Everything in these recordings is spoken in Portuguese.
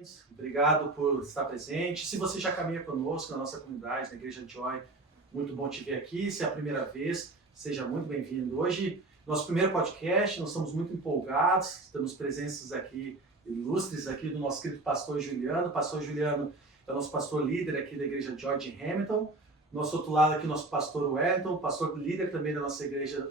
bem-vindos. Obrigado por estar presente. Se você já caminha conosco na nossa comunidade, na Igreja Joy, muito bom te ver aqui. Se é a primeira vez, seja muito bem-vindo. Hoje, nosso primeiro podcast, nós estamos muito empolgados. Temos presenças aqui ilustres aqui do nosso querido pastor Juliano. O pastor Juliano é o nosso pastor líder aqui da Igreja Joy de Hamilton. Nosso outro lado aqui, nosso pastor Wellington, pastor líder também da nossa Igreja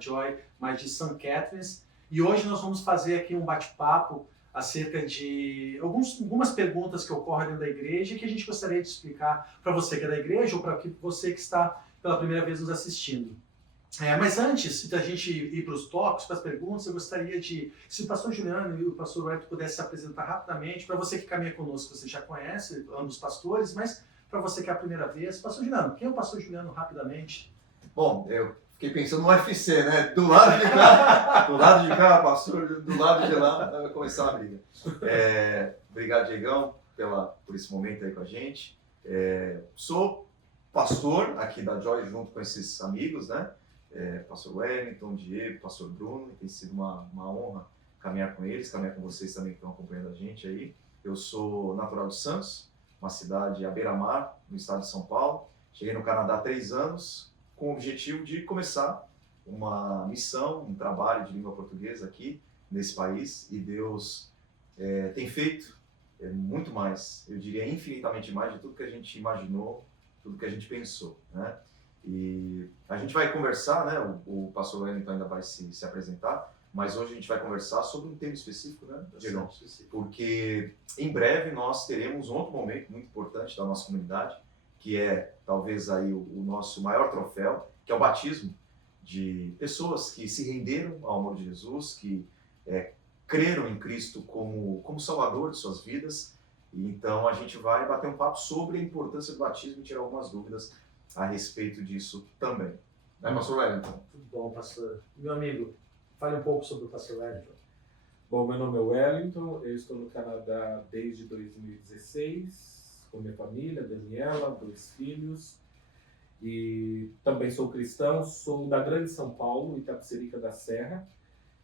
Joy, mas de St. Catharines. E hoje nós vamos fazer aqui um bate-papo acerca de algumas perguntas que ocorrem dentro da igreja e que a gente gostaria de explicar para você que é da igreja ou para você que está pela primeira vez nos assistindo. Mas antes da gente ir para os tópicos, para as perguntas, eu gostaria de, se o pastor Juliano e o pastor Wellington pudessem se apresentar rapidamente, para você que caminha conosco, você já conhece ambos os pastores, mas para você que é a primeira vez, pastor Juliano, quem é o pastor Juliano rapidamente? Bom, eu fiquei pensando no UFC, né? Do lado de cá, pastor, do lado de lá, vai começar a briga. Obrigado, Diegão, por esse momento aí com a gente. Sou pastor aqui da Joy junto com esses amigos, né? Pastor Wellington, Diego, pastor Bruno, tem sido uma honra caminhar com eles, caminhar com vocês também que estão acompanhando a gente aí. Eu sou natural de Santos, uma cidade à beira-mar, no estado de São Paulo. Cheguei no Canadá há 3 anos, com o objetivo de começar uma missão, um trabalho de língua portuguesa aqui nesse país, e Deus tem feito muito mais, eu diria infinitamente mais de tudo que a gente imaginou, tudo que a gente pensou, né? E a gente vai conversar, né? O pastor Wellington ainda vai se apresentar, mas hoje a gente vai conversar sobre um tema específico, né, Diego? Porque em breve nós teremos um outro momento muito importante da nossa comunidade, que é talvez aí o nosso maior troféu, que é o batismo de pessoas que se renderam ao amor de Jesus, que creram em Cristo como Salvador de suas vidas. E então a gente vai bater um papo sobre a importância do batismo e tirar algumas dúvidas a respeito disso também. Né, pastor Wellington? Tudo bom, pastor. Meu amigo, fale um pouco sobre o pastor Wellington. Bom, meu nome é Wellington, eu estou no Canadá desde 2016, com minha família, Daniela, 2 filhos, e também sou cristão, sou da Grande São Paulo, Itapecerica da Serra,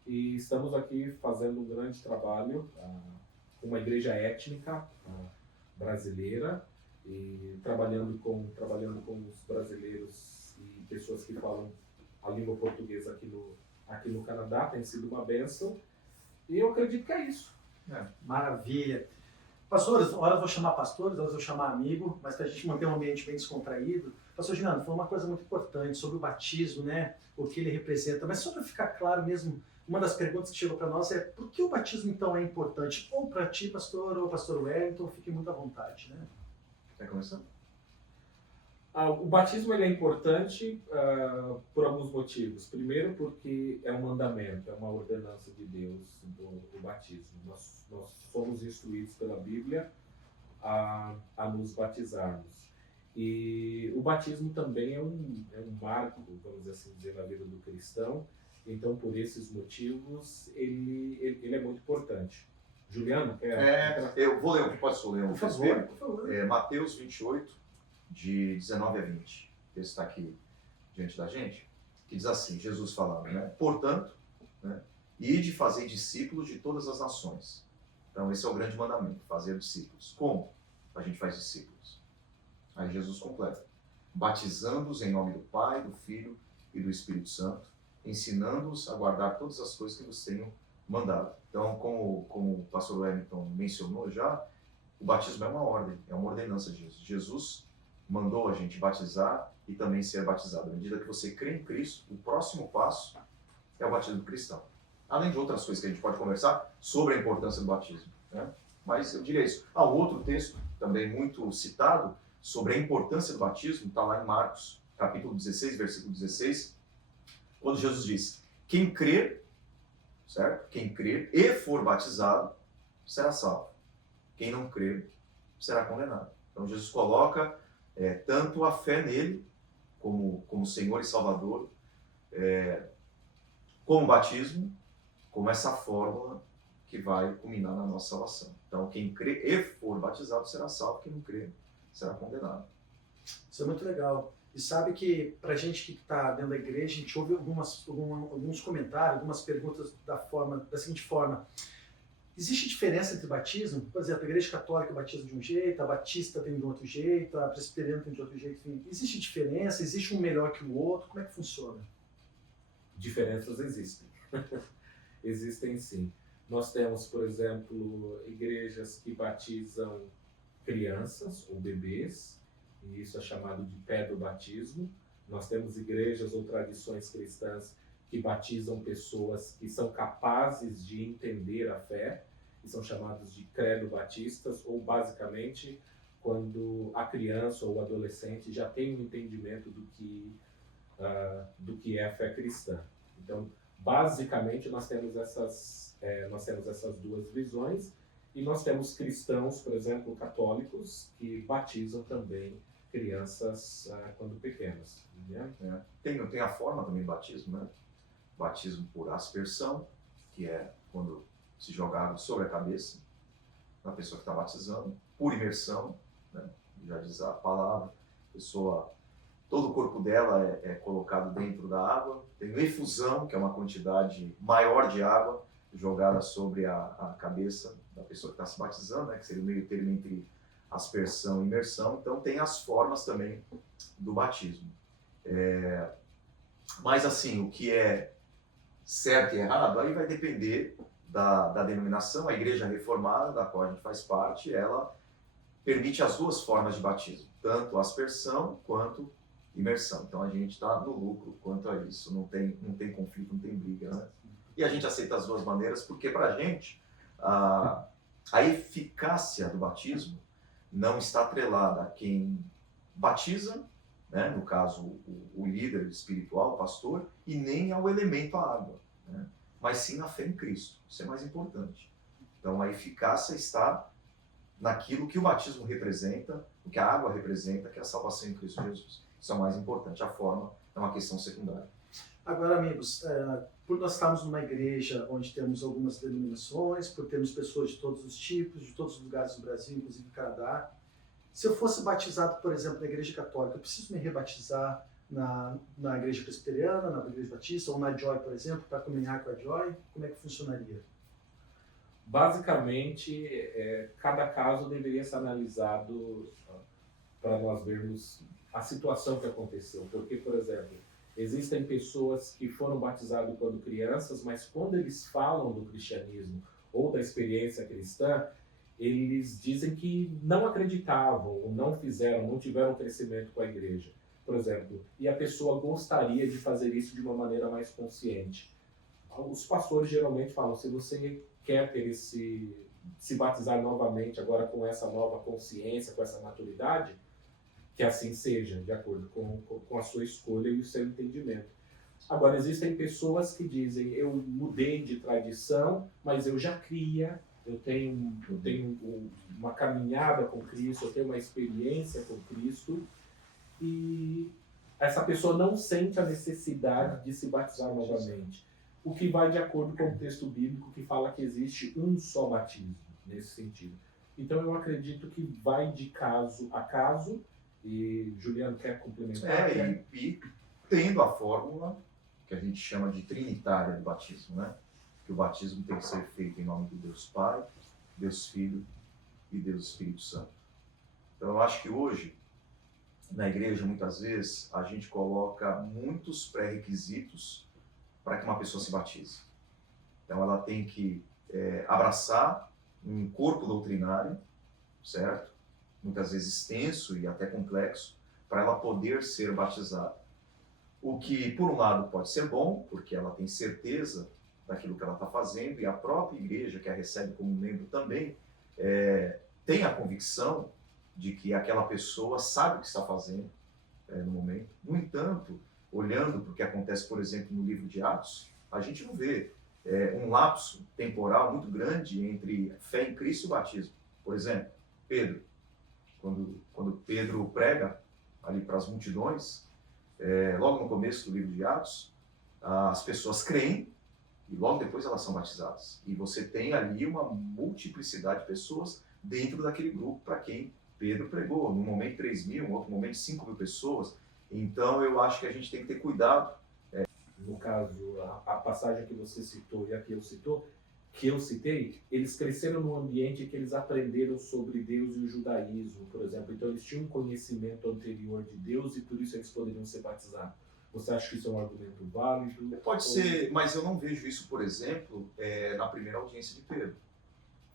e estamos aqui fazendo um grande trabalho com uma igreja étnica brasileira, e trabalhando com os brasileiros e pessoas que falam a língua portuguesa aqui no Canadá. Tem sido uma bênção, e eu acredito que é isso. Maravilha. Pastores, horas eu vou chamar pastores, horas eu vou chamar amigo, mas para a gente manter um ambiente bem descontraído. Pastor Juliano, falou uma coisa muito importante sobre o batismo, né? O que ele representa. Mas só para ficar claro mesmo, uma das perguntas que chegou para nós é por que o batismo então é importante? Ou para ti, pastor, ou pastor Wellington, fique muito à vontade, né? Quer começar? O batismo ele é importante por alguns motivos. Primeiro, porque é um mandamento, é uma ordenança de Deus o batismo. Nós somos instruídos pela Bíblia a nos batizarmos. E o batismo também é um marco, vamos assim dizer, na vida do cristão. Então, por esses motivos, ele é muito importante. Juliano, eu vou ler, posso ler um Por texto favor, bíblico? por favor. Mateus 28, de 19 a 20. Esse está aqui diante da gente, que diz assim, Jesus falando, né? Portanto, né, ide fazer discípulos de todas as nações. Então, esse é o grande mandamento, fazer discípulos. Como a gente faz discípulos? Aí Jesus completa, batizando-os em nome do Pai, do Filho e do Espírito Santo, ensinando-os a guardar todas as coisas que vos tenho mandado. Então, como o pastor Wellington mencionou já, o batismo é uma ordem, é uma ordenança de Jesus. Jesus mandou a gente batizar e também ser batizado. À medida que você crê em Cristo, o próximo passo é o batismo cristão. Além de outras coisas que a gente pode conversar sobre a importância do batismo, né? Mas eu diria isso. Outro texto também muito citado sobre a importância do batismo está lá em Marcos, capítulo 16, versículo 16, quando Jesus diz, quem crer, certo? Quem crer e for batizado será salvo. Quem não crer será condenado. Então Jesus coloca tanto a fé nele, como Senhor e Salvador, como o batismo, como essa fórmula que vai culminar na nossa salvação. Então quem crer e for batizado será salvo, quem não crer será condenado. Isso é muito legal. E sabe que pra gente que está dentro da igreja, a gente ouve alguns comentários, algumas perguntas da seguinte forma. Existe diferença entre batismo? Por exemplo, a igreja católica batiza de um jeito, a batista tem de outro jeito, a presbiteriana tem de outro jeito. Enfim, existe diferença? Existe um melhor que o outro? Como é que funciona? Diferenças existem. Existem sim. Nós temos, por exemplo, igrejas que batizam crianças ou bebês, e isso é chamado de pedobatismo. Nós temos igrejas ou tradições cristãs que batizam pessoas que são capazes de entender a fé, que são chamados de credo-batistas, ou basicamente quando a criança ou o adolescente já tem um entendimento do que é a fé cristã. Então, basicamente, nós temos essas duas visões, e nós temos cristãos, por exemplo, católicos, que batizam também crianças quando pequenas. Né? Tem a forma também do batismo, né? Batismo por aspersão, que é quando se joga água sobre a cabeça da pessoa que está batizando, por imersão, né? Já diz a palavra, todo o corpo dela é colocado dentro da água. Tem efusão, que é uma quantidade maior de água jogada sobre a cabeça da pessoa que está se batizando, né? Que seria o meio termo entre aspersão e imersão. Então tem as formas também do batismo. Mas assim, o que é certo e errado, aí vai depender da denominação. A Igreja Reformada, da qual a gente faz parte, ela permite as duas formas de batismo, tanto aspersão quanto imersão. Então a gente está no lucro quanto a isso, não tem conflito, não tem briga, né? E a gente aceita as duas maneiras porque para a gente a eficácia do batismo não está atrelada a quem batiza, né? No caso o líder espiritual, o pastor, e nem ao elemento a água, né? Mas sim na fé em Cristo. Isso é mais importante. Então a eficácia está naquilo que o batismo representa, o que a água representa, que é a salvação em Cristo Jesus. Isso é o mais importante. A forma é uma questão secundária. Agora, amigos, por nós estarmos numa igreja onde temos algumas denominações, por termos pessoas de todos os tipos, de todos os lugares do Brasil, inclusive do Canadá, se eu fosse batizado, por exemplo, na igreja católica, eu preciso me rebatizar na igreja presbiteriana, na igreja batista, ou na Joy, por exemplo, para caminhar com a Joy? Como é que funcionaria? Basicamente, cada caso deveria ser analisado para nós vermos a situação que aconteceu. Porque, por exemplo, existem pessoas que foram batizadas quando crianças, mas quando eles falam do cristianismo ou da experiência cristã, eles dizem que não acreditavam, ou não tiveram crescimento com a igreja, por exemplo, e a pessoa gostaria de fazer isso de uma maneira mais consciente. Os pastores geralmente falam, se você quer se batizar novamente agora com essa nova consciência, com essa maturidade, que assim seja, de acordo com a sua escolha e o seu entendimento. Agora, existem pessoas que dizem, eu mudei de tradição, mas eu já cria, eu tenho uma caminhada com Cristo, eu tenho uma experiência com Cristo, e essa pessoa não sente a necessidade de se batizar novamente. O que vai de acordo com o texto bíblico que fala que existe um só batismo, nesse sentido. Então eu acredito que vai de caso a caso, e Juliano quer complementar? E tendo a fórmula que a gente chama de trinitária do batismo, né? Que o batismo tem que ser feito em nome de Deus Pai, Deus Filho e Deus Espírito Santo. Então eu acho que hoje, na igreja, muitas vezes, a gente coloca muitos pré-requisitos para que uma pessoa se batize. Então ela tem que abraçar um corpo doutrinário, certo? Muitas vezes extenso e até complexo, para ela poder ser batizada. O que, por um lado, pode ser bom, porque ela tem certeza daquilo que ela está fazendo, e a própria igreja, que a recebe como membro também, tem a convicção de que aquela pessoa sabe o que está fazendo no momento. No entanto, olhando para o que acontece, por exemplo, no livro de Atos, a gente não vê um lapso temporal muito grande entre fé em Cristo e o batismo. Por exemplo, Pedro. Quando Pedro prega ali para as multidões, logo no começo do livro de Atos, as pessoas creem e logo depois elas são batizadas. E você tem ali uma multiplicidade de pessoas dentro daquele grupo para quem Pedro pregou. Num momento 3.000, no outro momento 5.000 pessoas. Então eu acho que a gente tem que ter cuidado. No caso, a passagem que você citou e a que eu citou, que eu citei, eles cresceram num ambiente que eles aprenderam sobre Deus e o judaísmo, por exemplo. Então eles tinham um conhecimento anterior de Deus e por isso eles poderiam ser batizados. Você acha que isso é um argumento válido? Pode ser, mas eu não vejo isso, por exemplo, na primeira audiência de Pedro.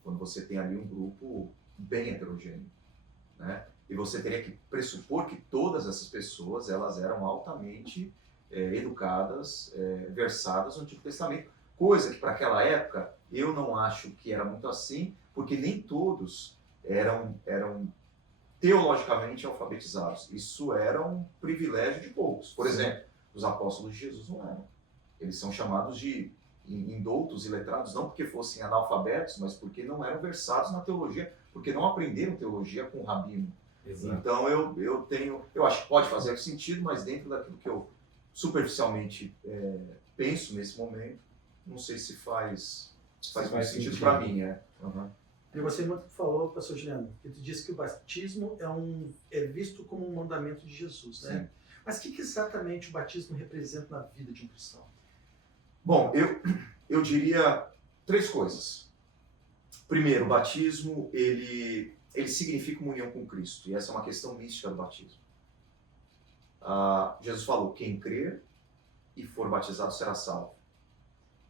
Quando você tem ali um grupo bem heterogêneo, né? E você teria que pressupor que todas essas pessoas elas eram altamente educadas, versadas no Antigo Testamento. Coisa que para aquela época eu não acho que era muito assim, porque nem todos eram teologicamente alfabetizados. Isso era um privilégio de poucos. Por exemplo, os apóstolos de Jesus não eram. Eles são chamados de indoutos e letrados, não porque fossem analfabetos, mas porque não eram versados na teologia, porque não aprenderam teologia com o rabino. Exato. Então eu acho que pode fazer sentido, mas dentro daquilo que eu superficialmente penso nesse momento, não sei se faz muito sentido para mim. Uhum. E você muito falou, pastor Juliano, que tu disse que o batismo é visto como um mandamento de Jesus, né? Sim. Mas o que exatamente o batismo representa na vida de um cristão? Bom, eu diria 3 coisas. Primeiro, o batismo, ele significa uma união com Cristo, e essa é uma questão mística do batismo. Jesus falou, quem crer e for batizado será salvo.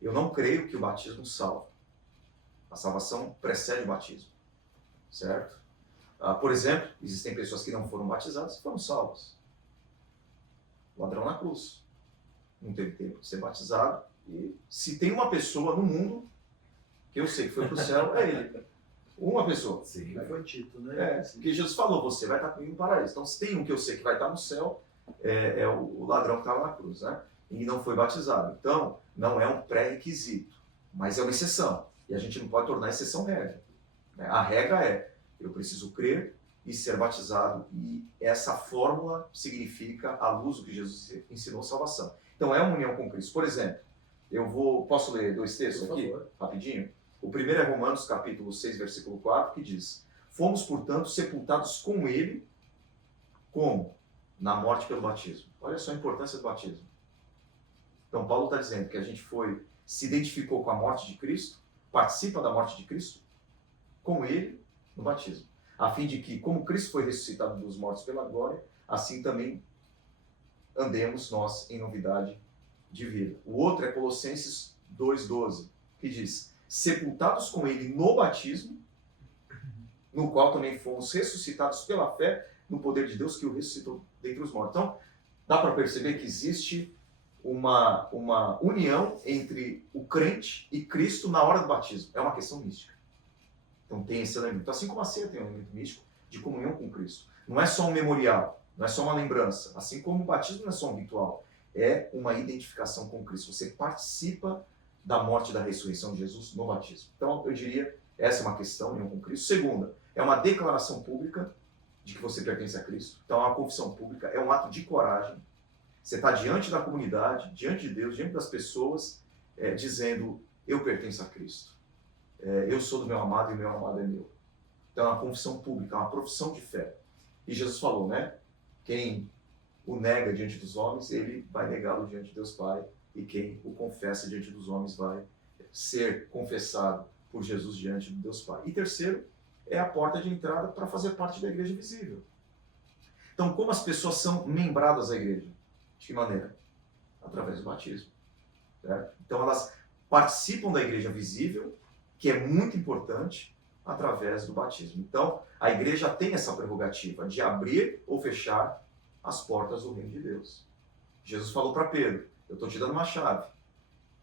Eu não creio que o batismo salva. A salvação precede o batismo, certo? Por exemplo, existem pessoas que não foram batizadas e foram salvas. O ladrão na cruz não teve tempo de ser batizado, e se tem uma pessoa no mundo que eu sei que foi para o céu, é ele. Uma pessoa. Sim. Foi dito, né? Porque Jesus falou, você vai estar comigo no paraíso. Então, se tem um que eu sei que vai estar no céu, é o ladrão que estava na cruz, né? E não foi batizado. Então, não é um pré-requisito, mas é uma exceção. E a gente não pode tornar a exceção regra. A regra é, eu preciso crer e ser batizado. E essa fórmula significa, à luz do que Jesus ensinou, salvação. Então, é uma união com Cristo. Por exemplo, posso ler 2 textos aqui, rapidinho? O primeiro é Romanos, capítulo 6, versículo 4, que diz, fomos, portanto, sepultados com ele, como? Na morte pelo batismo. Olha só a importância do batismo. Então, Paulo está dizendo que a gente se identificou com a morte de Cristo, participa da morte de Cristo, com ele, no batismo. A fim de que, como Cristo foi ressuscitado dos mortos pela glória, assim também andemos nós em novidade de vida. O outro é Colossenses 2,12, que diz, sepultados com ele no batismo, no qual também fomos ressuscitados pela fé no poder de Deus que o ressuscitou dentre os mortos. Então, dá para perceber que existe uma união entre o crente e Cristo na hora do batismo. É uma questão mística. Então tem esse elemento. Assim como a ceia tem um elemento místico de comunhão com Cristo. Não é só um memorial, não é só uma lembrança. Assim como o batismo não é só um ritual, é uma identificação com Cristo. Você participa da morte e da ressurreição de Jesus no batismo. Então, eu diria, essa é uma questão, união com Cristo. Segunda, é uma declaração pública de que você pertence a Cristo. Então, é uma confissão pública, é um ato de coragem. Você está diante da comunidade, diante de Deus, diante das pessoas, dizendo, eu pertenço a Cristo. Eu sou do meu amado e o meu amado é meu. Então, é uma confissão pública, é uma profissão de fé. E Jesus falou, né? Quem o nega diante dos homens, ele vai negá-lo diante de Deus Pai. E quem o confessa diante dos homens vai ser confessado por Jesus diante de Deus Pai. E terceiro, é a porta de entrada para fazer parte da igreja visível. Então, como as pessoas são membradas da igreja? De que maneira? Através do batismo. Certo? Então, elas participam da igreja visível, que é muito importante, através do batismo. Então, a igreja tem essa prerrogativa de abrir ou fechar as portas do reino de Deus. Jesus falou para Pedro, eu estou te dando uma chave.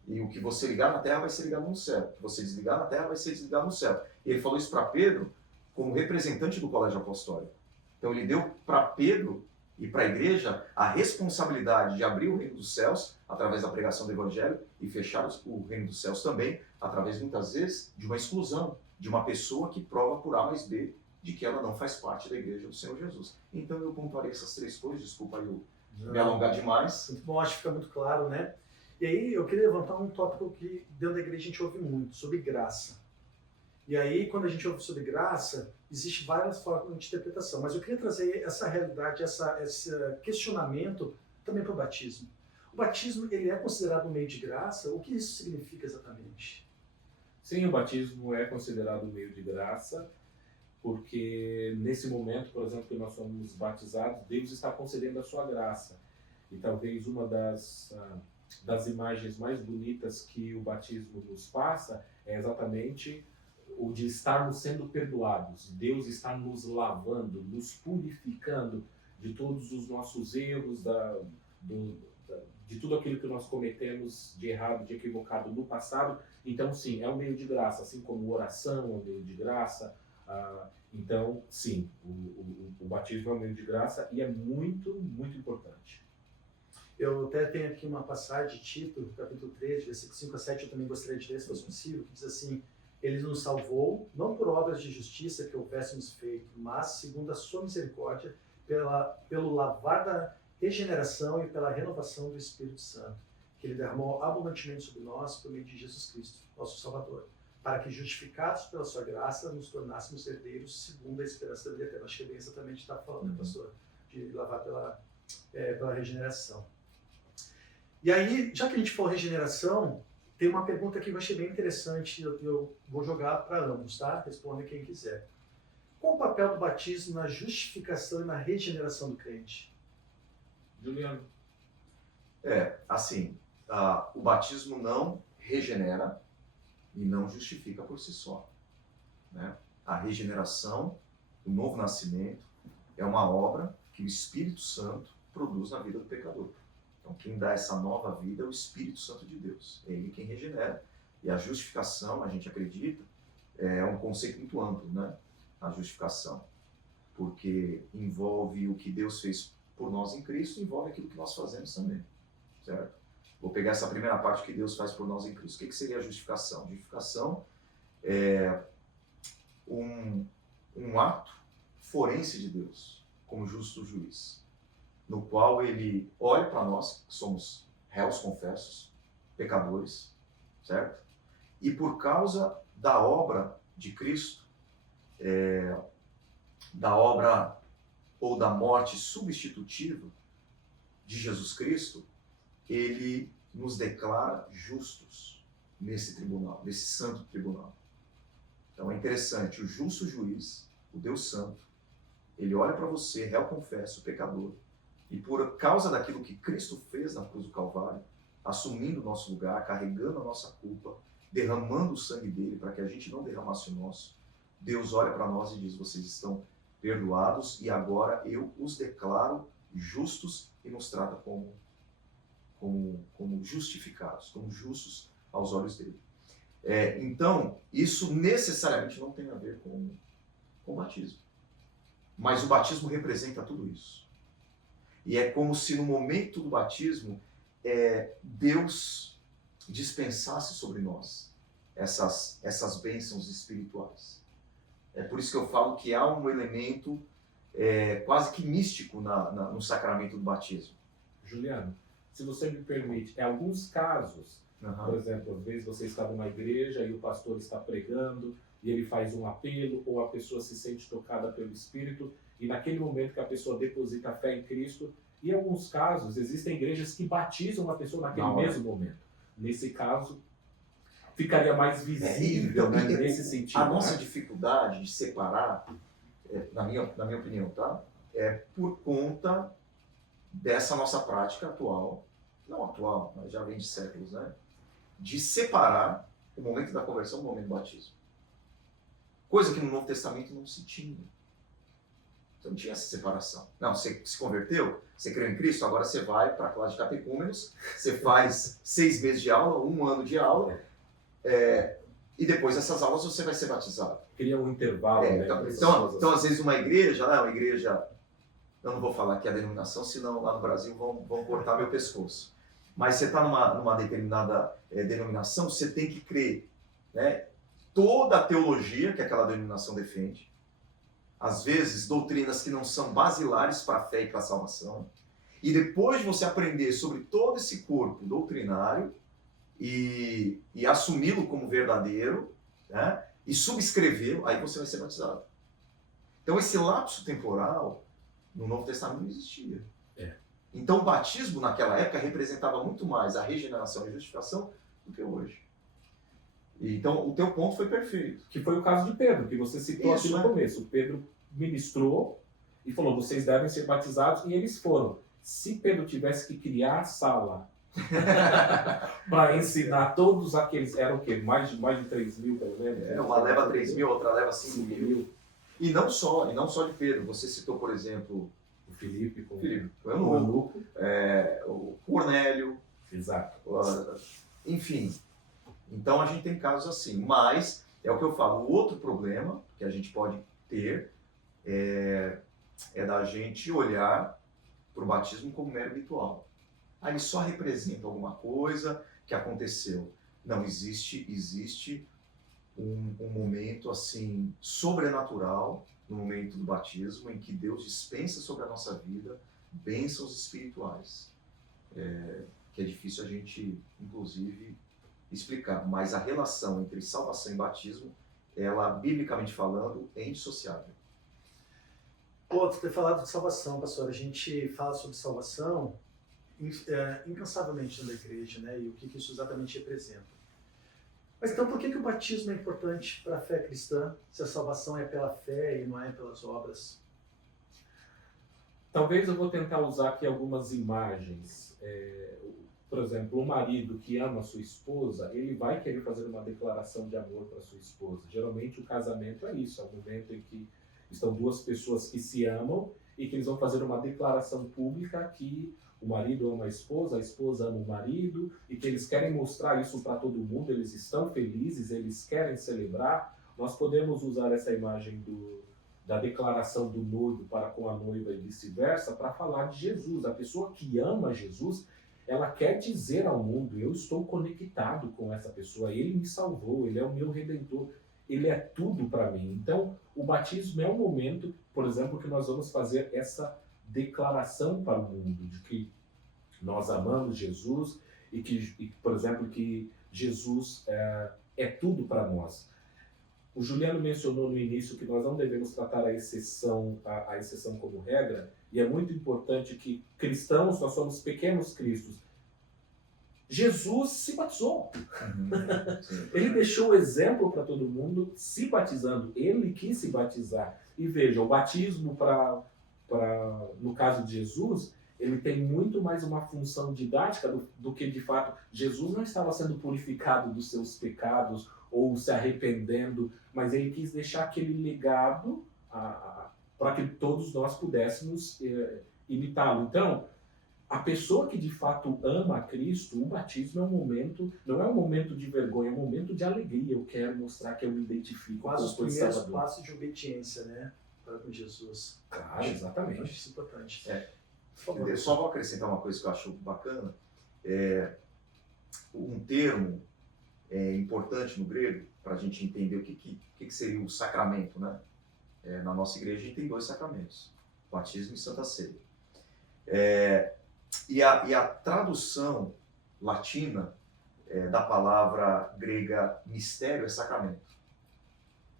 E o que você ligar na terra vai ser ligado no céu. O que você desligar na terra vai ser desligado no céu. E ele falou isso para Pedro como representante do colégio apostólico. Então ele deu para Pedro e para a igreja a responsabilidade de abrir o reino dos céus através da pregação do evangelho e fechar o reino dos céus também através, muitas vezes, de uma exclusão, de uma pessoa que prova por A mais B de que ela não faz parte da igreja do Senhor Jesus. Então eu pontuarei essas 3 coisas, desculpa eu me alongar demais. Muito bom, acho que fica muito claro, né? E aí eu queria levantar um tópico que dentro da igreja a gente ouve muito, sobre graça. E aí, quando a gente ouve sobre graça, existem várias formas de interpretação. Mas eu queria trazer essa realidade, esse questionamento também para o batismo. O batismo, ele é considerado um meio de graça? O que isso significa exatamente? Sim, o batismo é considerado um meio de graça, porque nesse momento, por exemplo, que nós somos batizados, Deus está concedendo a sua graça. E talvez uma das imagens mais bonitas que o batismo nos passa é exatamente o de estarmos sendo perdoados. Deus está nos lavando, nos purificando de todos os nossos erros, de tudo aquilo que nós cometemos de errado, de equivocado no passado. Então, sim, é um meio de graça, assim como oração é um meio de graça. Então, sim, o batismo é um meio de graça e é muito, muito importante. Eu até tenho aqui uma passagem de Tito, capítulo 3, versículo 5 a 7, eu também gostaria de ler, se fosse possível, que diz assim: Ele nos salvou, não por obras de justiça que houvéssemos feito, mas segundo a sua misericórdia, pelo lavar da regeneração e pela renovação do Espírito Santo, que Ele derramou abundantemente sobre nós por meio de Jesus Cristo, nosso Salvador, para que, justificados pela sua graça, nos tornássemos herdeiros segundo a esperança da vida eterna. Acho que é bem exatamente o que está falando, né, pastor? De lavar pela regeneração. E aí, já que a gente falou regeneração, tem uma pergunta que eu achei bem interessante, eu vou jogar para ambos, tá? Responda quem quiser. Qual o papel do batismo na justificação e na regeneração do crente? Juliano. Assim, o batismo não regenera e não justifica por si só, né? A regeneração, o novo nascimento, é uma obra que o Espírito Santo produz na vida do pecador. Então, quem dá essa nova vida é o Espírito Santo de Deus. É Ele quem regenera. E a justificação, a gente acredita, é um conceito muito amplo, né? A justificação. Porque envolve o que Deus fez por nós em Cristo, envolve aquilo que nós fazemos também. Certo? Vou pegar essa primeira parte que Deus faz por nós em Cristo. O que seria a justificação? A justificação é um ato forense de Deus, como justo juiz, no qual Ele olha para nós, que somos réus confessos, pecadores, certo? E por causa da obra de Cristo, da obra ou da morte substitutiva de Jesus Cristo, Ele nos declara justos nesse tribunal, nesse santo tribunal. Então é interessante, o justo juiz, o Deus Santo, Ele olha para você, réu confesso, pecador, e por causa daquilo que Cristo fez na cruz do Calvário, assumindo o nosso lugar, carregando a nossa culpa, derramando o sangue dele para que a gente não derramasse o nosso, Deus olha para nós e diz: vocês estão perdoados e agora eu os declaro justos, e nos trata como justificados, como justos aos olhos dele. Então, isso necessariamente não tem a ver com o batismo. Mas o batismo representa tudo isso. E é como se no momento do batismo, Deus dispensasse sobre nós essas bênçãos espirituais. É por isso que eu falo que há um elemento quase que místico no sacramento do batismo. Juliano, se você me permite, em alguns casos, por exemplo, às vezes você está numa igreja e o pastor está pregando e ele faz um apelo, ou a pessoa se sente tocada pelo Espírito, e naquele momento que a pessoa deposita a fé em Cristo, e em alguns casos existem igrejas que batizam a pessoa naquele mesmo momento. Nesse caso, ficaria mais visível, né, nesse sentido. A nossa dificuldade de separar, na minha opinião, tá? É por conta dessa nossa prática atual, não atual, mas já vem de séculos, né? De separar o momento da conversão do momento do batismo. Coisa que no Novo Testamento não se tinha. Então não tinha essa separação. Não, você se converteu, você creu em Cristo, agora você vai para a classe de catecúmenos, você faz 6 meses de aula, 1 ano de aula, e depois dessas aulas você vai ser batizado. Cria um intervalo, né? Então, às vezes uma igreja, eu não vou falar aqui a denominação, senão lá no Brasil vão cortar meu pescoço. Mas você está numa determinada denominação, você tem que crer, né, toda a teologia que aquela denominação defende, às vezes doutrinas que não são basilares para a fé e para a salvação, e depois de você aprender sobre todo esse corpo doutrinário e assumi-lo como verdadeiro, né, e subscrevê-lo, aí você vai ser batizado. Então esse lapso temporal no Novo Testamento não existia. Então o batismo naquela época representava muito mais a regeneração e a justificação do que hoje. Então, o teu ponto foi perfeito. Que foi o caso de Pedro, que você citou Isso, aqui no né? começo. O Pedro ministrou e falou, vocês devem ser batizados, e eles foram. Se Pedro tivesse que criar sala para ensinar todos aqueles, eram o quê? Mais de 3 mil, pelo menos? Uma leva 3 mil, outra leva 5 5 mil. mil. E não só de Pedro. Você citou, por exemplo, O Filipe com o o Eunuco, eunuco. o Cornélio, Exato. enfim. Então a gente tem casos assim. Mas, é o que eu falo, o outro problema que a gente pode ter é da gente olhar para o batismo como mero ritual. Ele só representa alguma coisa que aconteceu. Não, existe um momento assim sobrenatural no momento do batismo em que Deus dispensa sobre a nossa vida bênçãos espirituais, que é difícil a gente, inclusive, explicar. Mas a relação entre salvação e batismo, ela, biblicamente falando, é indissociável. Pô, tu ter falado de salvação, pastor. A gente fala sobre salvação incansavelmente na igreja, né? E o que isso exatamente representa. Mas então, por que o batismo é importante para a fé cristã, se a salvação é pela fé e não é pelas obras? Talvez eu vou tentar usar aqui algumas imagens. Por exemplo, um marido que ama a sua esposa, ele vai querer fazer uma declaração de amor para sua esposa. Geralmente o casamento é isso, é o momento em que estão duas pessoas que se amam e que eles vão fazer uma declaração pública que o marido ama a esposa ama o marido, e que eles querem mostrar isso para todo mundo, eles estão felizes, eles querem celebrar. Nós podemos usar essa imagem da declaração do noivo para com a noiva e vice-versa para falar de Jesus. A pessoa que ama Jesus, ela quer dizer ao mundo, eu estou conectado com essa pessoa, ele me salvou, ele é o meu redentor, ele é tudo para mim. Então, o batismo é um momento, por exemplo, que nós vamos fazer essa declaração para o mundo de que nós amamos Jesus e que, por exemplo, que Jesus é tudo para nós. O Juliano mencionou no início que nós não devemos tratar a exceção como regra, e é muito importante que cristãos, nós somos pequenos cristos. Jesus se batizou. Ele deixou o exemplo para todo mundo se batizando. Ele quis se batizar. E veja, o batismo no caso de Jesus, ele tem muito mais uma função didática do que, de fato, Jesus não estava sendo purificado dos seus pecados ou se arrependendo, mas ele quis deixar aquele legado para que todos nós pudéssemos imitá-lo. Então, a pessoa que de fato ama a Cristo, o batismo é um momento, não é um momento de vergonha, é um momento de alegria. Eu quero mostrar que eu me identifico Quase os com o primeiros Salvador. passos de obediência, né? Para com Jesus. Claro, exatamente. Acho isso importante. Por favor. Só vou acrescentar uma coisa que eu acho bacana. Um termo importante no grego, para a gente entender o que seria o sacramento, né? Na nossa igreja a gente tem 2 sacramentos, batismo e Santa Ceia. E a tradução latina da palavra grega mistério é sacramento.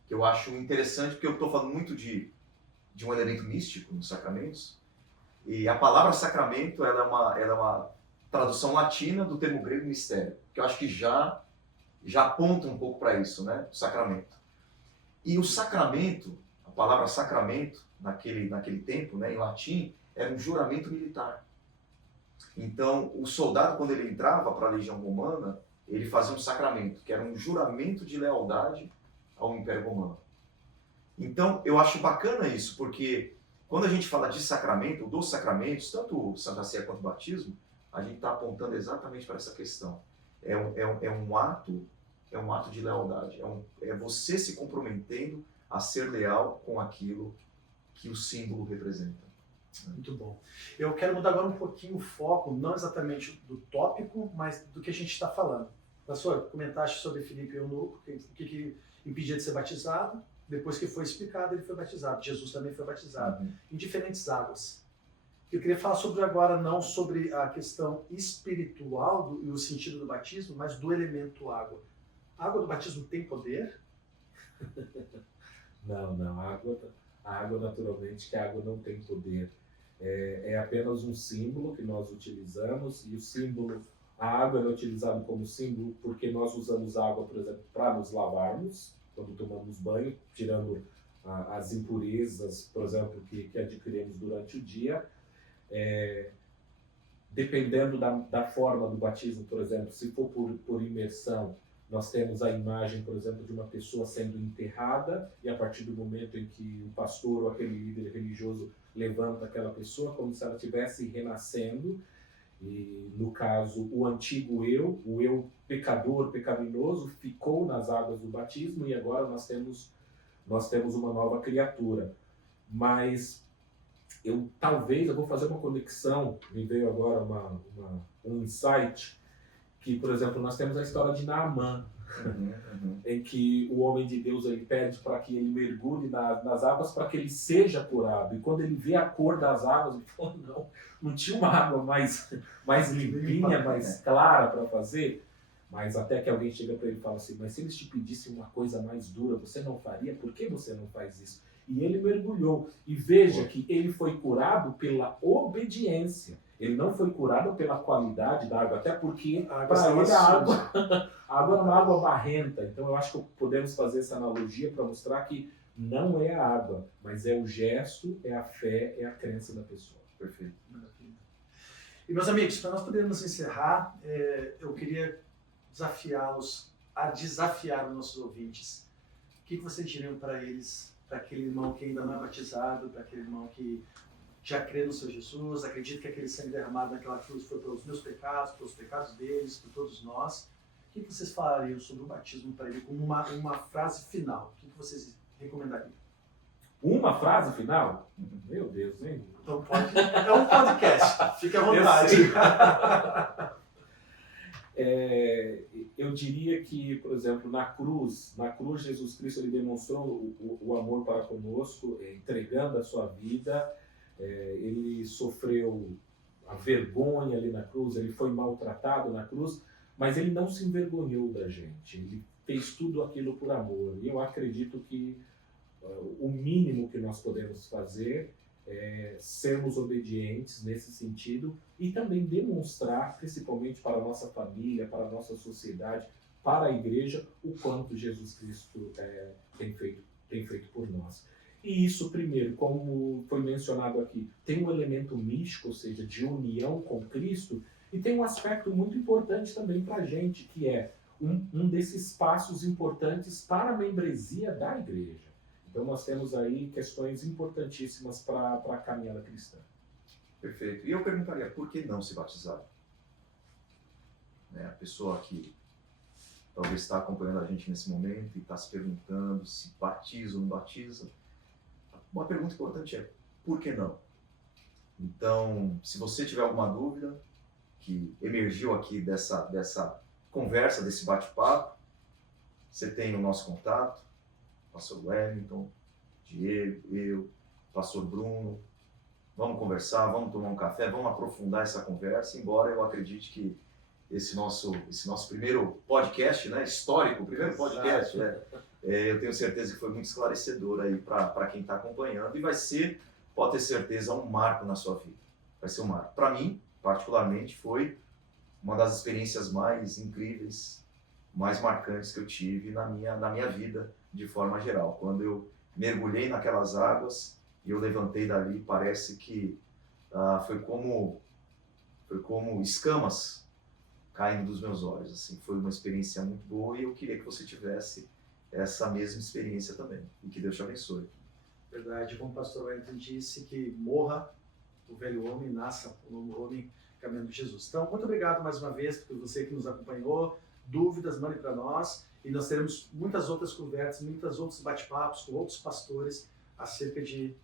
Que eu acho interessante, porque eu estou falando muito de um elemento místico nos sacramentos, e a palavra sacramento ela é uma tradução latina do termo grego mistério, que eu acho que já aponta um pouco para isso, né? O sacramento. E o sacramento, a palavra sacramento, naquele tempo, né, em latim, era um juramento militar. Então, o soldado, quando ele entrava para a legião romana, ele fazia um sacramento, que era um juramento de lealdade ao Império Romano. Então, eu acho bacana isso, porque quando a gente fala de sacramento, dos sacramentos, tanto Santa Ceia quanto o batismo, a gente está apontando exatamente para essa questão. É um ato de lealdade, é você se comprometendo a ser leal com aquilo que o símbolo representa. Muito bom. Eu quero mudar agora um pouquinho o foco, não exatamente do tópico, mas do que a gente está falando. Pastor, comentaste sobre Filipe e Eunuco, o que impedia de ser batizado. Depois que foi explicado, ele foi batizado. Jesus também foi batizado, em diferentes águas. Eu queria falar sobre agora, não sobre a questão espiritual e o sentido do batismo, mas do elemento água. A água do batismo tem poder? Não. A água, naturalmente, que a água não tem poder. É apenas um símbolo que nós utilizamos, e o símbolo A água é utilizada como símbolo porque nós usamos água, por exemplo, para nos lavarmos, quando tomamos banho, tirando as impurezas, por exemplo, que adquirimos durante o dia. Dependendo da forma do batismo, por exemplo, se for por imersão, nós temos a imagem, por exemplo, de uma pessoa sendo enterrada, e a partir do momento em que o pastor ou aquele líder religioso levanta aquela pessoa, como se ela estivesse renascendo, e no caso, o antigo eu, o eu pecador, pecaminoso, ficou nas águas do batismo, e agora nós temos uma nova criatura. Mas talvez eu vou fazer uma conexão, me veio agora um insight, que, por exemplo, nós temos a história de Naamã, em que o homem de Deus ele pede para que ele mergulhe nas águas para que ele seja curado. E quando ele vê a cor das águas, ele falou, não tinha uma água mais limpinha, mais clara para fazer? Mas até que alguém chega para ele e fala assim, mas se eles te pedissem uma coisa mais dura, você não faria? Por que você não faz isso? E ele mergulhou. E veja que ele foi curado pela obediência. Ele não foi curado pela qualidade da água, até porque para ele a água é uma água barrenta. Então eu acho que podemos fazer essa analogia para mostrar que não é a água, mas é o gesto, é a fé, é a crença da pessoa. Perfeito. E meus amigos, para nós podermos encerrar, eu queria desafiá-los a desafiar os nossos ouvintes. O que vocês diriam para eles, para aquele irmão que ainda não é batizado, para aquele irmão que já crê no Senhor Jesus, acredita que aquele sangue derramado naquela cruz foi pelos meus pecados, pelos pecados deles, por todos nós? O que vocês falariam sobre o batismo para ele como uma frase final? O que vocês recomendariam? Uma frase final? Meu Deus, hein? Então é um podcast, fica à vontade. Eu diria que, por exemplo, na cruz Jesus Cristo ele demonstrou o amor para conosco, entregando a sua vida. Ele sofreu a vergonha ali na cruz, ele foi maltratado na cruz, mas ele não se envergonhou da gente, ele fez tudo aquilo por amor. E eu acredito que o mínimo que nós podemos fazer é sermos obedientes nesse sentido e também demonstrar, principalmente para a nossa família, para a nossa sociedade, para a igreja, o quanto Jesus Cristo tem feito por nós. E isso, primeiro, como foi mencionado aqui, tem um elemento místico, ou seja, de união com Cristo, e tem um aspecto muito importante também para a gente, que é um desses passos importantes para a membresia da igreja. Então nós temos aí questões importantíssimas para a caminhada cristã. Perfeito. E eu perguntaria, por que não se batizar? A pessoa que talvez está acompanhando a gente nesse momento e está se perguntando se batiza ou não batiza, uma pergunta importante é, por que não? Então, se você tiver alguma dúvida que emergiu aqui dessa conversa, desse bate-papo, você tem o nosso contato, pastor Wellington, Diego, eu, pastor Bruno. Vamos conversar, vamos tomar um café, vamos aprofundar essa conversa, embora eu acredite que esse nosso primeiro podcast, histórico, o primeiro podcast, eu tenho certeza que foi muito esclarecedor aí para quem está acompanhando e pode ter certeza, um marco na sua vida. Vai ser um marco. Para mim, particularmente, foi uma das experiências mais incríveis, mais marcantes que eu tive na minha vida, de forma geral. Quando eu mergulhei naquelas águas e eu levantei dali, parece que foi como escamas caindo dos meus olhos. Assim, foi uma experiência muito boa e eu queria que você tivesse essa mesma experiência também. E que Deus te abençoe. Verdade, como o pastor Wellington disse, que morra o velho homem, nasça o novo homem caminhando de Jesus. Então, muito obrigado mais uma vez por você que nos acompanhou. Dúvidas, mande para nós. E nós teremos muitas outras conversas, muitos outros bate-papos com outros pastores acerca de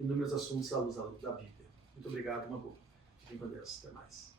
inúmeros assuntos à luz da Bíblia. Muito obrigado, uma boa. Fiquem com Deus. Até mais.